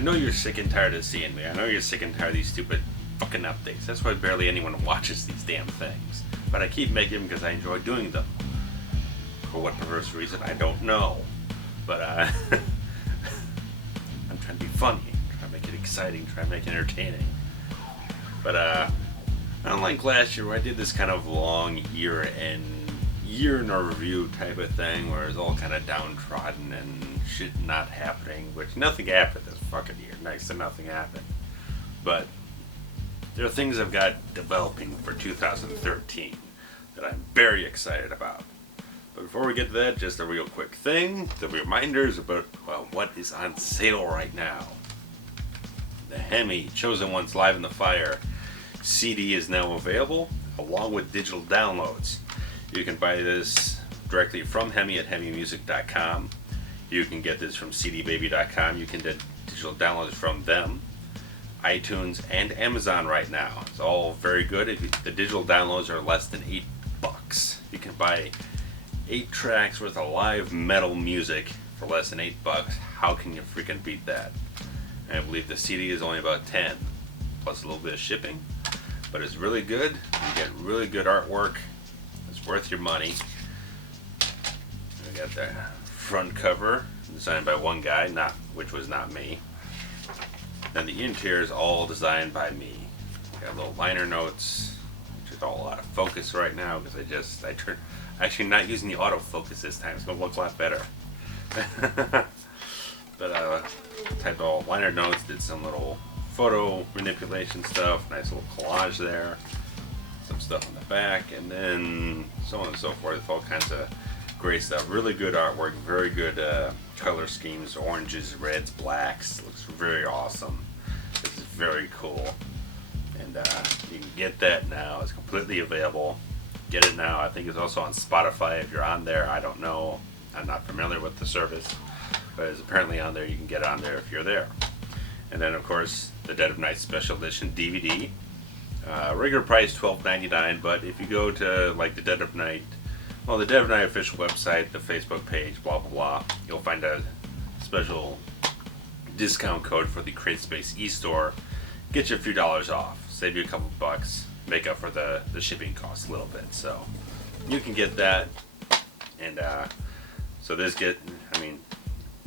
know you're sick and tired of seeing me. I know you're sick and tired of these stupid fucking updates. That's why barely anyone watches these damn things. But I keep making them because I enjoy doing them. For what perverse reason, I don't know. But I'm trying to be funny, trying to make it exciting, trying to make it entertaining. But unlike last year where I did this kind of long year in a review type of thing where it's all kind of downtrodden and shit not happening, which nothing happened this fucking year. Next to nothing happened. But there are things I've got developing for 2013 that I'm very excited about. But before we get to that, just a real quick thing. The reminders about what is on sale right now. The HEMI, Chosen Ones Live in the Fire CD is now available, along with digital downloads. You can buy this directly from HEMI at HEMImusic.com. You can get this from cdbaby.com. You can get digital downloads from them, iTunes, and Amazon right now. It's all very good. The digital downloads are less than $8. You can buy 8 tracks worth of live metal music for less than $8. How can you freaking beat that? And I believe the CD is only about 10, plus a little bit of shipping. But it's really good. You get really good artwork. It's worth your money. We got the front cover designed by one guy, which was not me. And the interior is all designed by me. Got little liner notes, which is all out of focus right now because I turned. Actually, not using the autofocus this time. It's gonna look a lot better. But typed all liner notes, did some little photo manipulation stuff, nice little collage there, some stuff on the back, and then so on and so forth, all kinds of great stuff. Really good artwork, very good color schemes, oranges, reds, blacks. Looks very awesome. This is very cool, and you can get that now. It's completely available. Get it now. I think it's also on Spotify if you're on there. I don't know. I'm not familiar with the service, but it's apparently on there. You can get it on there if you're there. And then, of course, the Dead of Night Special Edition DVD. Regular price $12.99, but if you go to like the Dead of Night official website, the Facebook page, blah blah blah, you'll find a special discount code for the CreateSpace eStore. Get you a few dollars off, save you a couple bucks, make up for the shipping costs a little bit. So you can get that, and so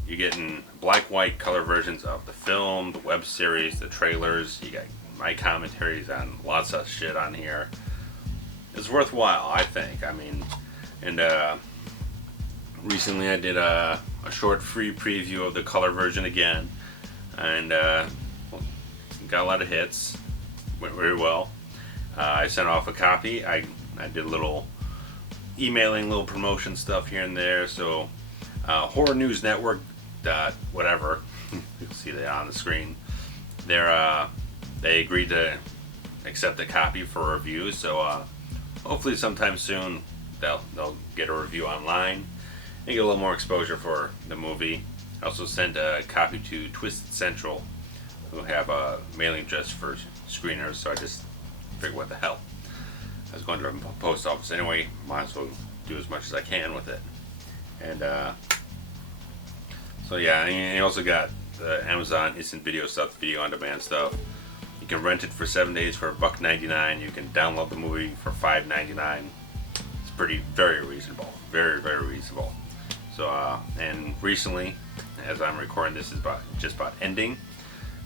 you're getting black, white, color versions of the film, the web series, the trailers. You got my commentaries on lots of shit on here. It's worthwhile, I think. And recently I did a short free preview of the color version again, and got a lot of hits. Went very well. I sent off a copy. I did a little emailing, little promotion stuff here and there. So Horror News Network whatever, you'll see that on the screen. They agreed to accept a copy for review, so hopefully sometime soon they'll get a review online and get a little more exposure for the movie. I also sent a copy to Twisted Central, who have a mailing address for screeners, so I just figured what the hell. I was going to the post office anyway, might as well do as much as I can with it. And so yeah, and you also got the Amazon instant video stuff, video on demand stuff. You can rent it for 7 days for $1.99. You can download the movie for $5.99. It's very reasonable, very reasonable. So and recently, as I'm recording this, is just about ending.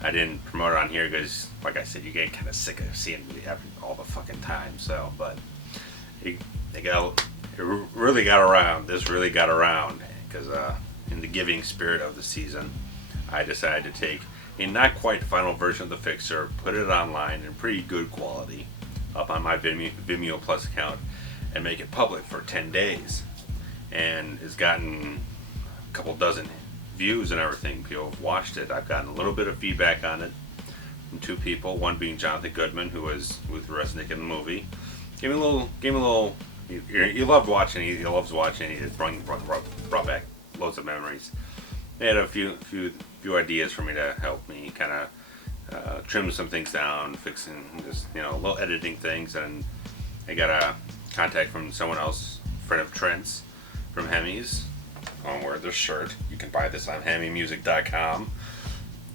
I didn't promote it on here because, like I said, you get kind of sick of seeing me all the fucking time. So, but it really got around. This really got around because in the giving spirit of the season, I decided to take a not quite final version of the fixer, put it online in pretty good quality up on my Vimeo Plus account, and make it public for 10 days. And it's gotten a couple dozen views and everything. People have watched it. I've gotten a little bit of feedback on it from 2 people, one being Jonathan Goodman, who was with Resnick in the movie. Gave me a little he loved watching it. He loves watching it. It brought back loads of memories. They had a few ideas for me to help me kind of trim some things down, fixing just little editing things. And I got a contact from someone else, friend of Trent's from HEMI's. On wear this shirt. You can buy this on HEMImusic.com.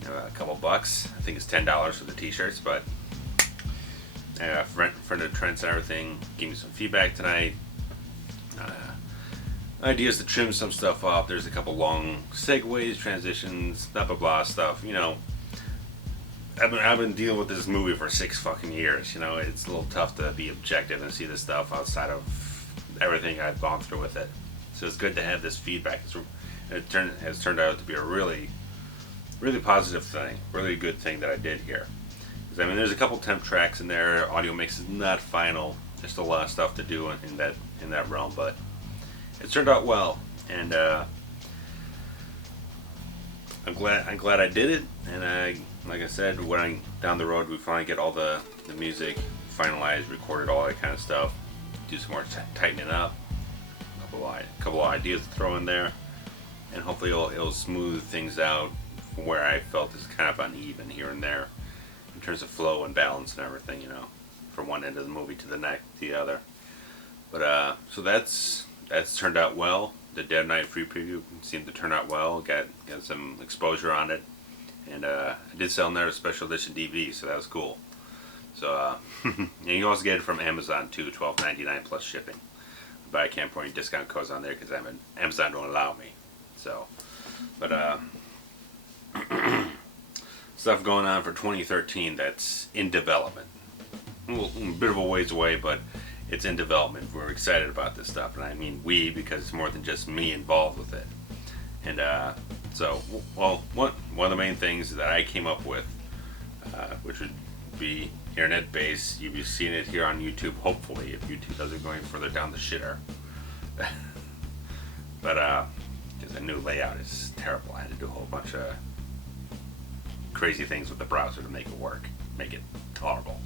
a couple bucks. I think it's $10 for the t-shirts, but friend of Trent's and everything gave me some feedback tonight. Ideas to trim some stuff up. There's a couple long segues, transitions, blah blah blah stuff. You know, I've been dealing with this movie for 6 fucking years. You know, it's a little tough to be objective and see this stuff outside of everything I've gone through with it. So it's good to have this feedback. It has turned out to be a really, really positive thing, really good thing that I did here. I mean, there's a couple temp tracks in there. Audio mix is not final. There's still a lot of stuff to do in that realm, but it turned out well, and I'm glad I did it. And like I said, when down the road we finally get all the music finalized, recorded, all that kind of stuff, do some more tightening up, a couple of ideas to throw in there, and hopefully it'll smooth things out from where I felt is kind of uneven here and there in terms of flow and balance and everything, you know, from one end of the movie to the other. But so that's turned out well. The Dead Night free preview seemed to turn out well. Got some exposure on it, and I did sell another special edition DVD, so that was cool. So and you also get it from Amazon too, $12.99 plus shipping. But I can't put any discount codes on there because Amazon don't allow me. So, but stuff going on for 2013 that's in development. A bit of a ways away, but it's in development. We're excited about this stuff, and I mean we, because it's more than just me involved with it. And so, well, one of the main things that I came up with, which would be internet-based. You've seen it here on YouTube, hopefully, if YouTube doesn't go any further down the shitter. But because the new layout is terrible, I had to do a whole bunch of crazy things with the browser to make it work, make it tolerable.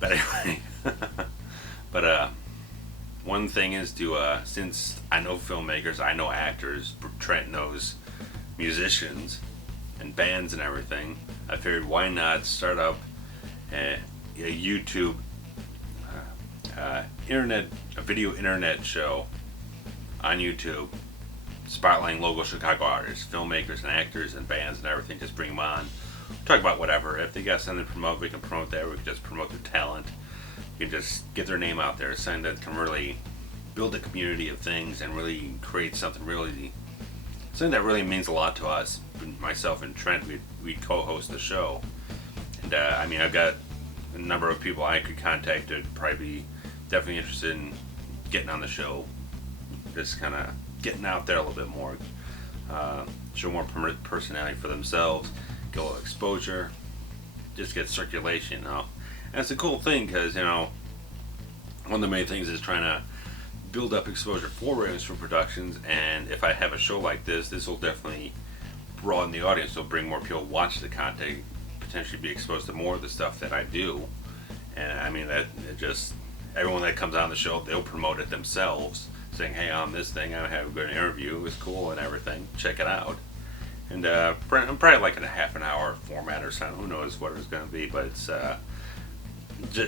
But anyway, but one thing is to since I know filmmakers, I know actors, Trent knows musicians and bands and everything, I figured why not start up a YouTube video internet show on YouTube, spotlighting local Chicago artists, filmmakers and actors and bands and everything. Just bring them on, talk about whatever. If they got something to promote, we can promote that. We can just promote their talent. You can just get their name out there, something that can really build a community of things and really create something that really means a lot to us. Myself and Trent, we co-host the show, and I mean, I've got a number of people I could contact that probably be definitely interested in getting on the show, just kind of getting out there a little bit more, show more personality for themselves, get a little exposure, just get circulation, you know. And it's a cool thing because, you know, one of the main things is trying to build up exposure for RavensFilm Productions, and if I have a show like this will definitely broaden the audience. It'll bring more people to watch the content, potentially be exposed to more of the stuff that I do. And I mean, that it just, everyone that comes on the show, they'll promote it themselves, saying, hey, on this thing I have a good interview, it was cool and everything, check it out. And I'm probably like in a half an hour format or something, who knows what it's going to be, but it's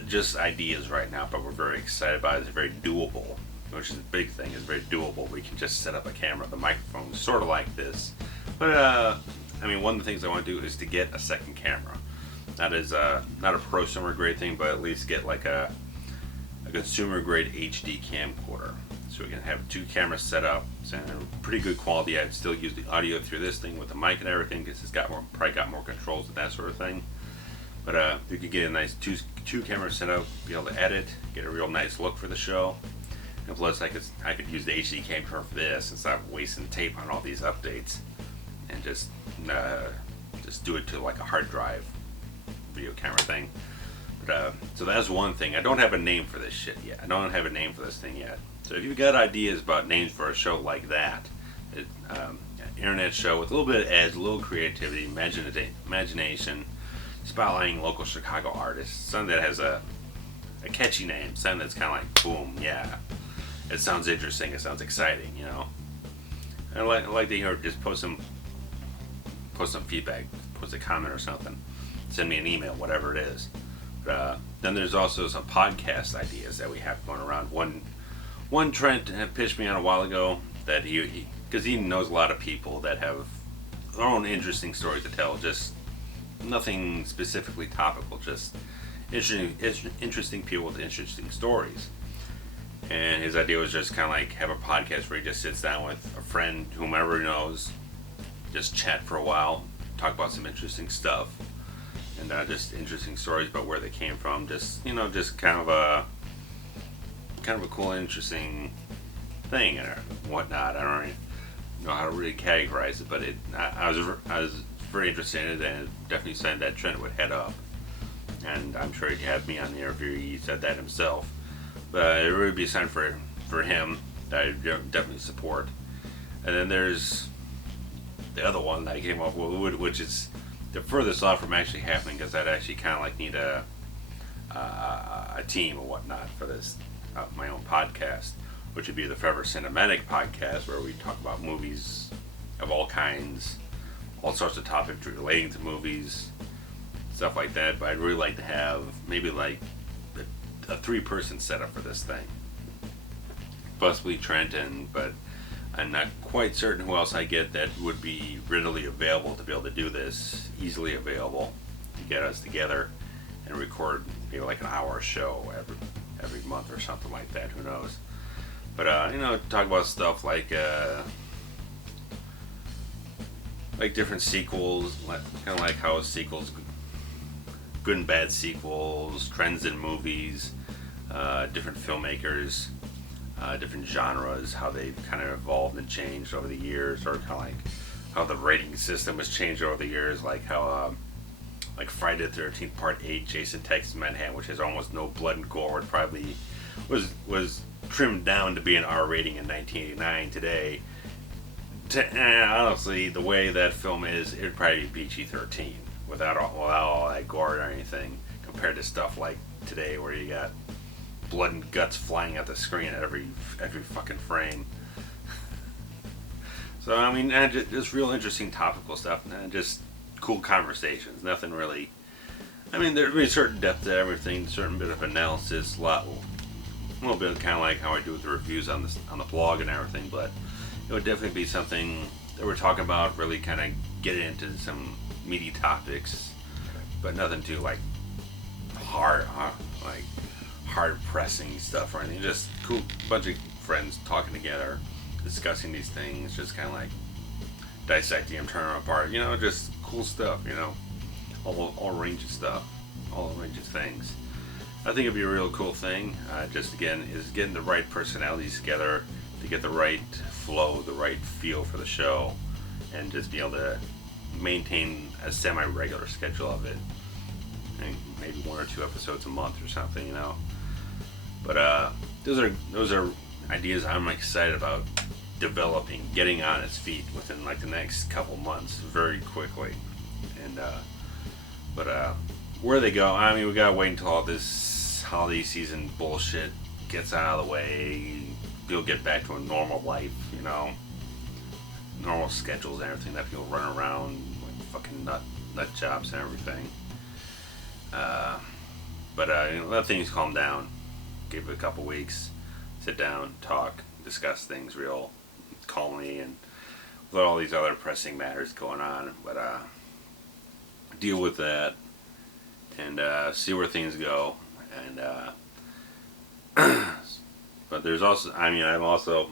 just ideas right now, but we're very excited about it. It's very doable, which is a big thing. It's very doable. We can just set up a camera, the microphone, sort of like this. But I mean, one of the things I want to do is to get a second camera. That is not a prosumer grade thing, but at least get like a consumer grade HD camcorder, so we can have 2 cameras set up. So pretty good quality. I'd still use the audio through this thing with the mic and everything, because it's probably got more controls and that sort of thing. But we could get a nice two cameras set up, be able to edit, get a real nice look for the show. And plus, I could use the HD camera for this instead of wasting tape on all these updates, and just do it to like a hard drive video camera thing. But so that's one thing. I don't have a name for this shit yet. I don't have a name for this thing yet. So if you've got ideas about names for a show like that, an internet show with a little bit of edge, a little creativity, imagination, spotlighting local Chicago artists, something that has a catchy name, something that's kind of like, boom, yeah, it sounds interesting, it sounds exciting, you know. I like to, you know, just post some feedback, post a comment or something, send me an email, whatever it is. But then there's also some podcast ideas that we have going around. One Trent had pitched me on a while ago that he because he knows a lot of people that have their own interesting stories to tell. Just nothing specifically topical. Just interesting people with interesting stories. And his idea was just kind of like have a podcast where he just sits down with a friend, whomever he knows, just chat for a while, talk about some interesting stuff, and just interesting stories about where they came from. Just just kind of a cool, interesting thing and whatnot. I don't really know how to really categorize it, but I was very interested in it, and it definitely said that trend would head up. And I'm sure he'd have me on the interview. He said that himself. But it would really be a sign for him that I definitely support. And then there's the other one that I came up with, which is the furthest off from actually happening, because I'd actually kind of like need a team or whatnot for this my own podcast, which would be the Forever Cinematic podcast, where we talk about movies of all kinds, all sorts of topics relating to movies, stuff like that. But I'd really like to have maybe like a 3-person setup for this thing, possibly Trent, but I'm not quite certain who else I get that would be readily available to be able to do this, easily available to get us together and record maybe like an hour show every month or something like that. Who knows? But talk about stuff like different sequels, kind of like how sequels, good and bad sequels, trends in movies, different filmmakers, different genres, how they've kind of evolved and changed over the years, or kind of like how the rating system has changed over the years, like how like Friday the 13th Part 8, Jason Takes Manhattan, which has almost no blood and gore, it probably was trimmed down to be an R rating in 1989. Today, honestly, the way that film is, it'd probably be PG-13 without all that gore or anything, compared to stuff like today where you got blood and guts flying at the screen at every fucking frame. So I mean, just real interesting topical stuff, and just cool conversations. Nothing really. I mean, there'd be a certain depth to everything, a certain bit of analysis, a little bit kind of like how I do with the reviews on the blog and everything. But it would definitely be something that we're talking about, really kind of get into some meaty topics, but nothing too like hard pressing stuff or anything. Just cool bunch of friends talking together, discussing these things, just kind of like dissecting them, turning them apart. Just cool stuff. All range of stuff, all range of things. I think it'd be a real cool thing. Just again, is getting the right personalities together to get the right flow, the right feel for the show, and just be able to maintain a semi-regular schedule of it, and maybe 1 or 2 episodes a month or something. But those are ideas I'm excited about developing, getting on its feet within like the next couple months, very quickly. And but where they go, I mean, we gotta wait until all this holiday season bullshit gets out of the way. You'll get back to a normal life, normal schedules and everything, that people run around like fucking nut jobs and everything. But let things calm down. Give it a couple weeks, sit down, talk, discuss things real calmly, and with all these other pressing matters going on. But deal with that and see where things go. And but there's also, I'm also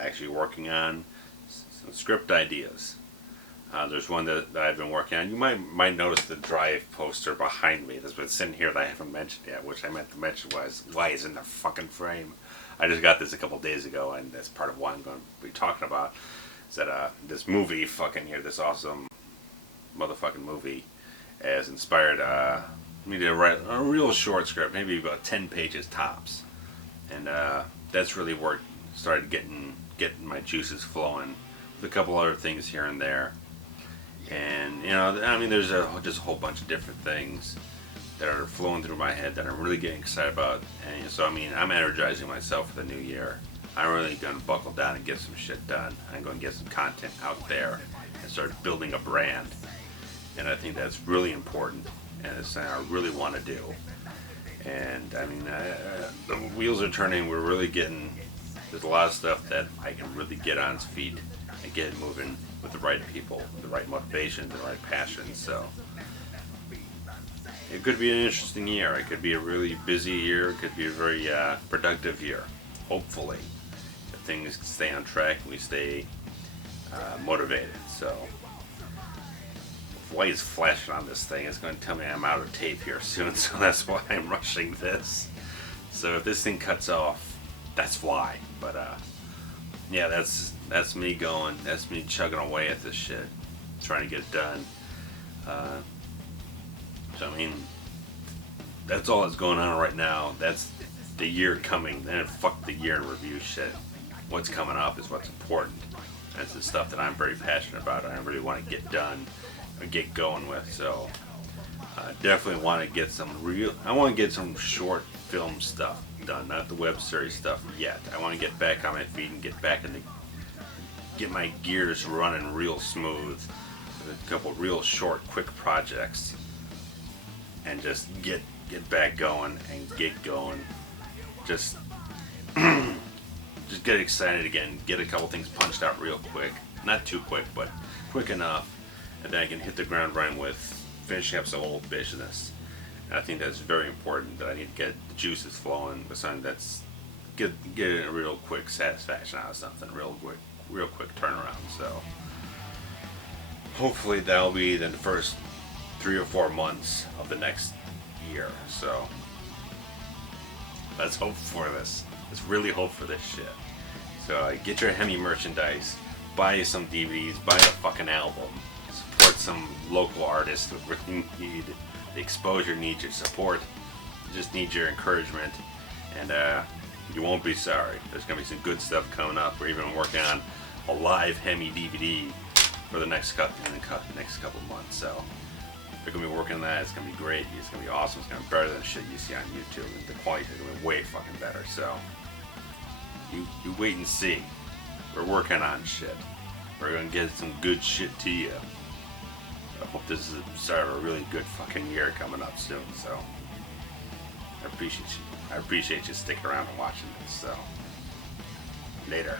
actually working on some script ideas. There's one that I've been working on. You might notice the Drive poster behind me that's been sitting here that I haven't mentioned yet, which I meant to mention was why it's in the fucking frame. I just got this a couple days ago, and that's part of what I'm going to be talking about. Is that this movie fucking here, this awesome motherfucking movie, has inspired me to write a real short script, maybe about 10 pages tops. And that's really started getting my juices flowing with a couple other things here and there. And there's just a whole bunch of different things that are flowing through my head that I'm really getting excited about. And so I'm energizing myself for the new year. I'm really going to buckle down and get some shit done. I'm going to get some content out there and start building a brand. And I think that's really important, and it's something I really want to do. And the wheels are turning. We're really getting There's a lot of stuff that I can really get on its feet and get it moving with the right people, the right motivation, the right passion. So it could be an interesting year. It could be a really busy year. It could be a very productive year. Hopefully, if things stay on track and we stay motivated. So if light is flashing on this thing, it's going to tell me I'm out of tape here soon. So that's why I'm rushing this. So if this thing cuts off, that's why. But yeah, that's me going. That's me chugging away at this shit, trying to get it done. So I mean, that's all that's going on right now. That's the year coming. Then fuck the year in review shit. What's coming up is what's important. That's the stuff that I'm very passionate about. I really want to get done or get going with. So definitely want to get some I want to get some short film stuff done, not the web series stuff yet. I want to get back on my feet and get my gears running real smooth with a couple real short, quick projects, and just get back going and get going. Just get excited again. Get a couple things punched out real quick. Not too quick, but quick enough, and then I can hit the ground running with finishing up some old business. And I think that's very important. That I need to get the juices flowing with something that's get a real quick satisfaction out of something, real quick turnaround. So hopefully that'll be in the first 3 or 4 months of the next year. So let's hope for this. Let's really hope for this shit. So get your HEMI merchandise, buy some DVDs, buy a fucking album, support some local artists who really need the exposure, need your support, just need your encouragement, and you won't be sorry. There's gonna be some good stuff coming up. We're even working on a live HEMI DVD for the next couple of months. So we're gonna be working on that. It's gonna be great. It's gonna be awesome. It's gonna be better than shit you see on YouTube. And the quality is gonna be way fucking better. So you wait and see. We're working on shit. We're gonna get some good shit to you. I hope this is the start of a really good fucking year coming up soon. So I appreciate you. I appreciate you sticking around and watching this. So later.